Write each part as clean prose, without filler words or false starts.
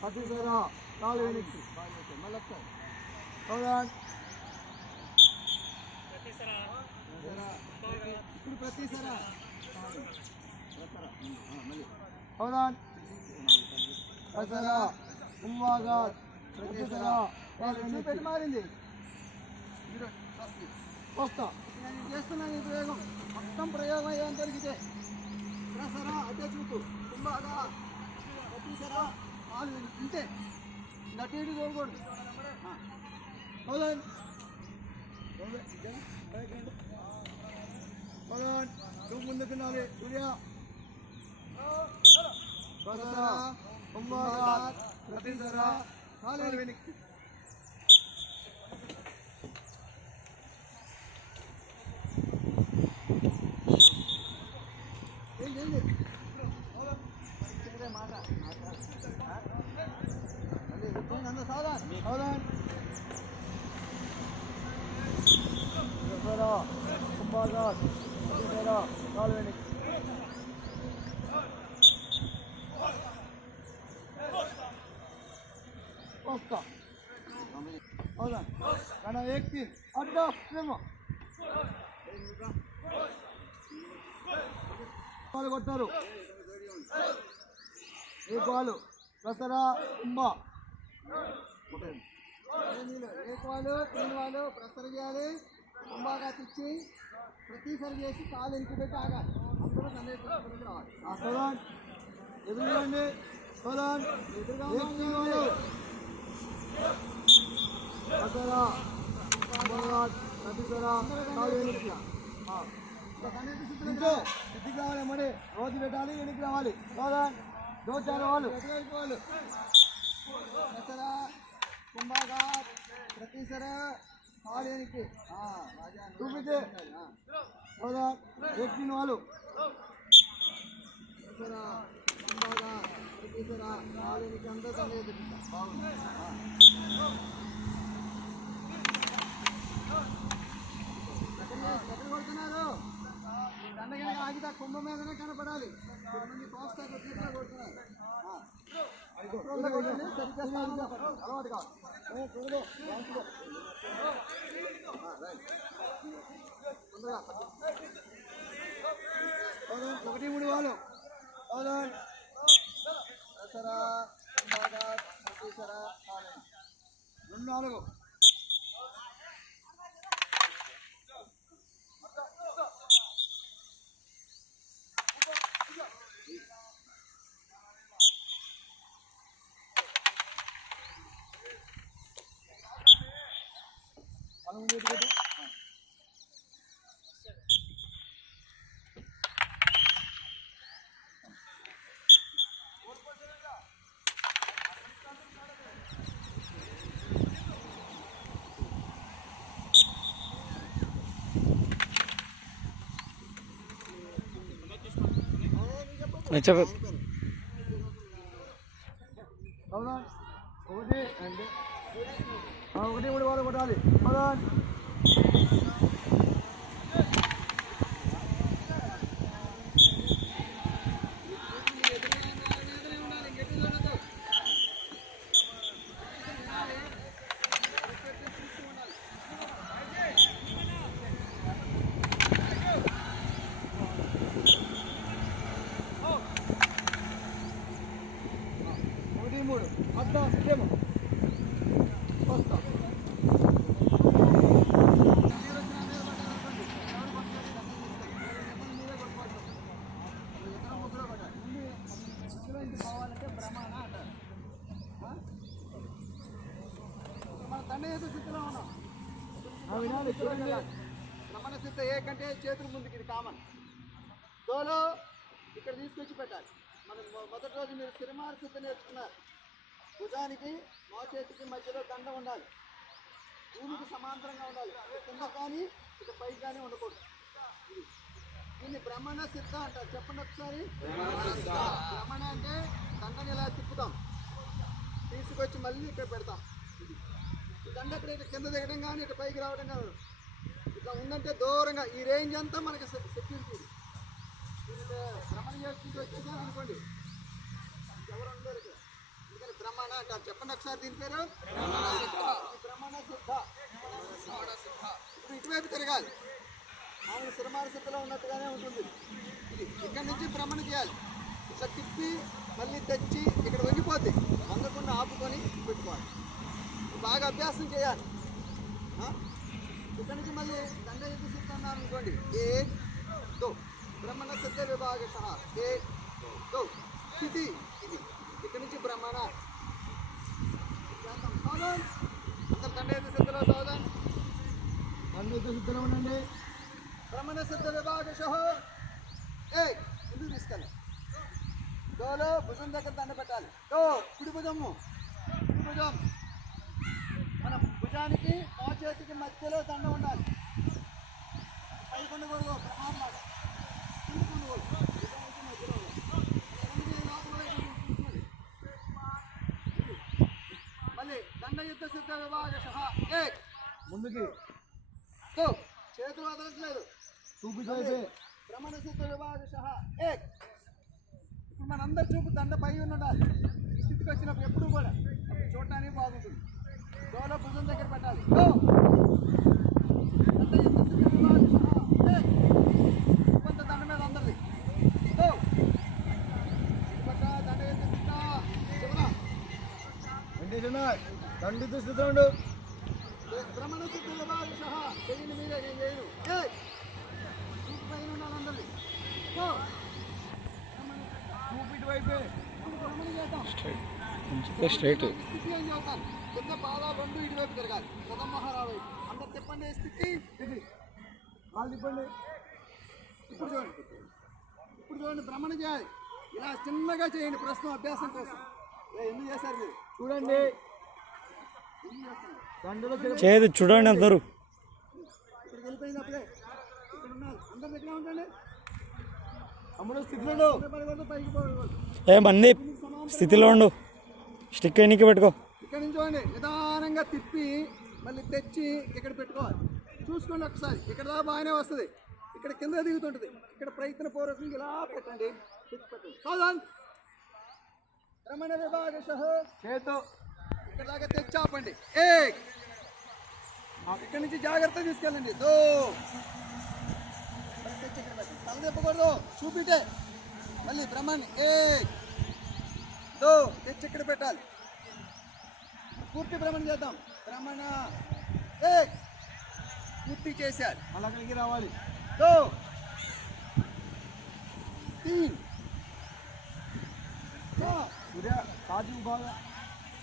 ప్రతిసరా కాలు వెనక్కి మళ్ళీ ఒకసారి హోల్డ్ ఇప్పుడు ప్రతిసరా హోల్డ్ ప్రతిసరా కుంభాగా ప్రతిసరా పెట్టి మారింది వస్తా నేను చేస్తున్నాను ఈ ప్రయోగం మొత్తం ప్రయోగం అయ్యేంత ఇదే ప్రసరా అదే చూపు కుంభాగా ప్రతిసరా కాలు ఇంతే నటు ఇటు చూడకూడదు హోల్డ్ నువ్వు ముందుకు నాలి సూర్య ప్రసరా కుంభాగా ప్రతిసరా కాలు వెనక్కి एक तीन अड्डा కొట్టారు ఏ కాలు ప్రసరా కుంభ ఏ కాలు తిన్న వాళ్ళు ప్రసర చేయాలి కుంభగా తెచ్చి ప్రతిసారి చేసి కాలు వెనక్కి పెట్టి ఆగాలి అందరూ ఎదురుగాండి ఎదురుగా ప్రసరా ప్రతిసరా కాలు వెనక్కి సిద్ధికి రావాలి మరి రోజు పెట్టాలి వెనక్కి రావాలి దోచారు వాళ్ళు దసరా కుంభగా ప్రతిసరా కాలు వెనక్కి చూపితే ఎక్కిన వాళ్ళు దసరా కుంభగా ప్రతిసరా కాలు వెనక్కి అంతా బాగుంది ఎక్కడ కొడుతున్నారు దండగిరి ఆగితే కుంభ మీదనే కనపడాలి కొంతమంది కోస్తారు కొడుతున్నారు అలవాటు కాదు ఒకటి మూడు వాళ్ళు దసరా ప్రతిసరా రెండు నాలుగు ఒకటి మూడు వాళ్ళు కొట్టాలి మూడు అడ్డా ఏమో వస్తా పోవాలంటే బ్రహ్మాణ అంటారు మన తండ్రి ఏదో స్థితిలో ఉన్నాం బ్రహ్మణ స్థితి ఏ కంటే చేతుల ముందుకి ఇది కామన్ దోలో ఇక్కడ తీసుకొచ్చి పెట్టాలి మనం మొదటి రోజు మీరు సిరిమార స్థితి నేర్చుకున్నారు భుజానికి మోచేతికి మధ్యలో దండ ఉండాలి భూమికి సమాంతరంగా ఉండాలి కింద కానీ ఇక పై కానీ ఉండకూడదు దీన్ని బ్రహ్మణ సిద్ధ అంటారు చెప్పండి ఒకసారి బ్రహ్మణ అంటే దండని ఇలా తిప్పుతాం తీసుకొచ్చి మళ్ళీ ఇక్కడ పెడతాం ఈ దండ ఇక్కడ కింద దిగడం కానీ ఇటు పైకి రావడం కానీ ఇట్లా ఉందంటే దూరంగా ఈ రేంజ్ అంతా మనకి సెక్యూరిటీ భ్రమణ చేసుకుంటూ వచ్చిందా అనుకోండి ఎవరు ఉండరు ఇక్కడ ఎందుకని బ్రహ్మణ పెట్టాలి. చెప్పండి ఒకసారి దీని పేరు బ్రహ్మణ సిద్ధ. ఇప్పుడు ఇటువైపు తిరగాలి. మామూలు సిరమార సిద్ధలో ఉన్నట్టుగానే ఉంటుంది. ఇది ఇక్కడ నుంచి భ్రమణ చేయాలి. ఇట్లా తిప్పి మళ్ళీ తెచ్చి ఇక్కడ వంగిపోతే వంగకుండా ఆపుకొని పెట్టుకోవాలి. బాగా అభ్యాసం చేయాలి. ఇక్కడ నుంచి మళ్ళీ దండయుద్ధ సిద్ధ అన్నారు అనుకోండి. 1 2 బ్రహ్మణ సిద్ధ విభాగశ 1 2 స్థితి. ఇది ఇక్కడ నుంచి బ్రహ్మణ. అందరు దండయుద్ధ సిద్ధలో చదువుదాం. దండయుద్ధ సిద్ధలో ఉండండి. బ్రహ్మణ సిద్ధ విభాగశ 1 ముందుకు తీసుకెళ్ళి డోలో భుజం దగ్గర దండ పెట్టాలి. కుడి భుజము, కుడి భుజం మన భుజానికి మోచేతికి మధ్యలో దండ ఉండాలి. పైకి ఉండకూడదు, ప్రమాదం కిందకు ఉండకూడదు, భుజానికి మధ్యలో మళ్ళీ దండయుద్ధ సిద్ధ విభాగశ 1 ముందుకి చేతులు వదలట్లేదు. భ్రమణ సిద్ధ విభాగశ 1 ఇప్పుడు మనందరి చూపు దండ పై ఉండాలి. ఈ స్థితికి వచ్చినప్పుడు ఎప్పుడు కూడా చూడటానికి బాగుంటుంది. డోలో భుజం దగ్గర పెట్టాలి. కొంత దండ మీద అందరిది. దండ స్థితి ఉండు. భ్రమణ సిద్ధ విభాగశ చెయ్యిని మీరే, నేను చేయను. చూపు పైన ఉండాలి అందరిది. స్ట్రైట్ స్థితి అని చెబుతాను. కింద పాదాలు రెండు ఇటువైపు తిరగాలి. సదమహారావు అందరు తిప్పండి. స్థితి ఇది వాళ్ళు తిప్పండి. ఇప్పుడు చూడండి, ఇప్పుడు చూడండి. భ్రమణ చేయాలి. ఇలా చిన్నగా చేయండి ప్రస్తుతం అభ్యాసం కోసం. ఎందుకు చేశారు మీరు చూడండి. చేయదు చూడండి అందరూ. ఇక్కడికి వెళ్ళిపోయినప్పుడే ఇక్కడ ఉన్నారు. అందరు ఎక్కడ ఉండండి. అమ్ముడు స్థితిలో పైకి పోకూడదు. ఏమన్నీ స్థితిలో ఉండు. స్టిక్ ఎన్నికి పెట్టుకో. ఇక్కడ నుంచి చూడండి. నిదానంగా తిప్పి మళ్ళీ తెచ్చి ఇక్కడ పెట్టుకోవాలి. చూసుకోండి ఒకసారి. ఇక్కడ దాకా బాగానే వస్తుంది. ఇక్కడ కింద దిగుతుంటుంది. ఇక్కడ ప్రయత్నపూర్వకంగా ఇలా పెట్టండి. పెట్టండి. సాధారణ భ్రమణ విభాగశ చేతో ఇక్కడ దాకా తెచ్చి ఆపండి. ఇక్కడ నుంచి జాగ్రత్త తీసుకెళ్ళండి. తెచ్చి ఇక్కడ పెట్టండి. తల తిప్పకూడదు, చూపితే మళ్ళీ భ్రమణ్ తెచ్చి ఇక్కడ పెట్టాలి. పూర్తి భ్రమణ చేద్దాం. భ్రమణ పూర్తి చేశారు. మళ్ళీ అక్కడికి రావాలి. 3 చాచు బాగా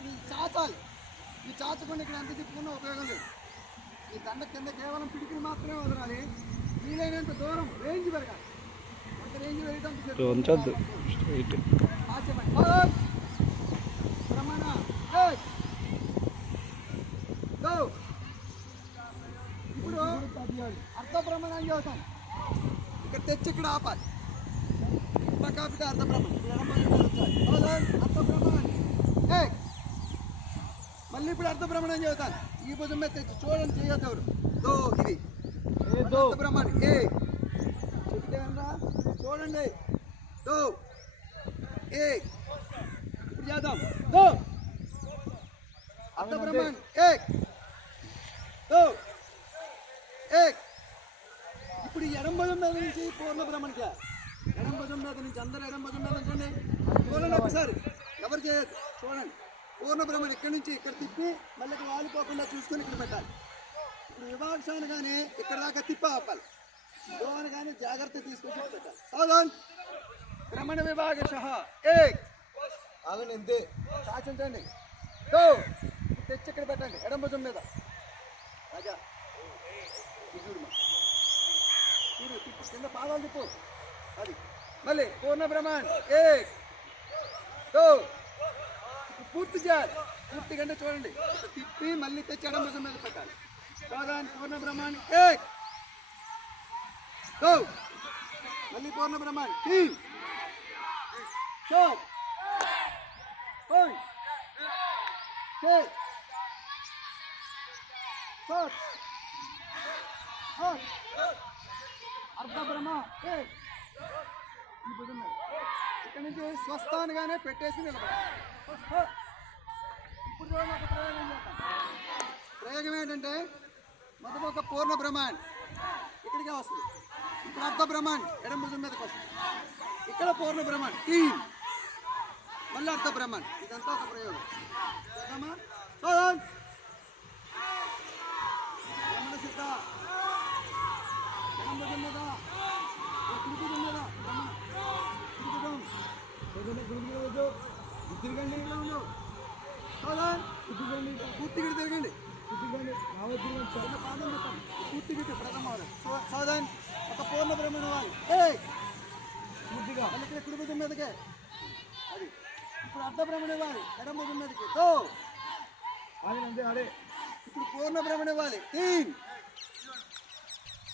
ఇది చాచాలి. ఈ చాచకుండా ఇక్కడ ఎంత తిప్పుకున్నా ఉపయోగం లేదు. ఈ దండ కింద కేవలం పిడికిని మాత్రమే వదలాలి. వీలైనంత దూరం రేంజ్ పెరగాలి. అంత రేంజ్ పెరగడం భ్రమణ. ఇప్పుడు అర్ధ భ్రమణం చేస్తాం. ఇక్కడ తెచ్చి ఇక్కడ ఆపాలి. కాపితే అర్ధ భ్రమణం. అర్ధ భ్రమణం. మళ్ళీ ఇప్పుడు అర్ధ భ్రమణం చేస్తాను. ఈ భుజం మీద తెచ్చి చూడండి. చేయొద్దు ఎవరు. ఇది అర్ధ భ్రమణం. చెప్తే అన్నా చూడండి. ఇప్పుడు చేద్దాం. అర్ధ భ్రమణం. ఇప్పుడు ఎడం భుజం మీద నుంచి పూర్ణ భ్రమణ చేయాలి. ఎడం భుజం మీద నుంచి అందరూ ఎడం భుజం మీద ఉంచండి. చూడండి ఒకసారి. ఎవరు చేయొద్దు. చూడండి. పూర్ణ భ్రమణ ఇక్కడి నుంచి ఇక్కడ తిప్పి మళ్ళీ వాలిపోకుండా చూసుకొని ఇక్కడ పెట్టాలి. ఇప్పుడు విభాగశాన్ని కానీ ఇక్కడ దాకా తిప్పి ఆపాలి. దోని కానీ జాగ్రత్త తీసుకొని పెట్టాలి. సాధారణ భ్రమణ విభాగశ ఆగండి. అంతే సాచించండి. తెచ్చి ఇక్కడ పెట్టండి ఎడం భుజం మీద. రాజా చూడు తిప్పు. కింద పాదాలు తిప్పు. అది మళ్ళీ పూర్ణ భ్రమణ్. పూర్తి చేయాలి. పూర్తి కంటే చూడండి. తిప్పి మళ్ళీ తెచ్చి ఎడం భుజం మీద పెట్టాలి. సాధారణ పూర్ణ భ్రమణ్. మళ్ళీ పూర్ణ భ్రమణ్. అర్ధ భ్రమ. ఈ భుజం మీద ఇక్కడ నుంచి స్వస్థానిగానే పెట్టేసి నిలబడాలి. ఏంటంటే మొదట ఒక పూర్ణ బ్రహ్మాండ్ ఇక్కడికే వస్తుంది. ఇక్కడ అర్ధ బ్రహ్మాండ్ ఎడమ భుజం మీదకి వస్తుంది. ఇక్కడ పూర్ణ బ్రహ్మాండ్ తీన్, మళ్ళీ అర్ధ బ్రహ్మాండ్. ఇదంతా ఒక ప్రయోగం. చూద్దామా? చూడండి. ఎడమ సిద్ధ, ఎడమ భుజం మీద, కుడి భుజం మీద బ్రహ్మాండ్, కుడి భుజం, తిరగండి. ఇలా ఉండు. చూడండి, పూర్తి గిడి తిరగండి. పాదం పెట్టండి, పూర్తి గిట్టి ప్రథమ సాధన్. ఒక పూర్ణ బ్రహ్మణ వాళ్ళు బుద్ధిగా ఇక్కడ కుడి భుజం మీదకే. అది ఇప్పుడు అర్ధ బ్రహ్మణ ఇవ్వాలి ఎడమ భుజం మీదకి. తో ఆడే ఇప్పుడు పూర్ణ బ్రహ్మణ ఇవ్వాలి. తీన్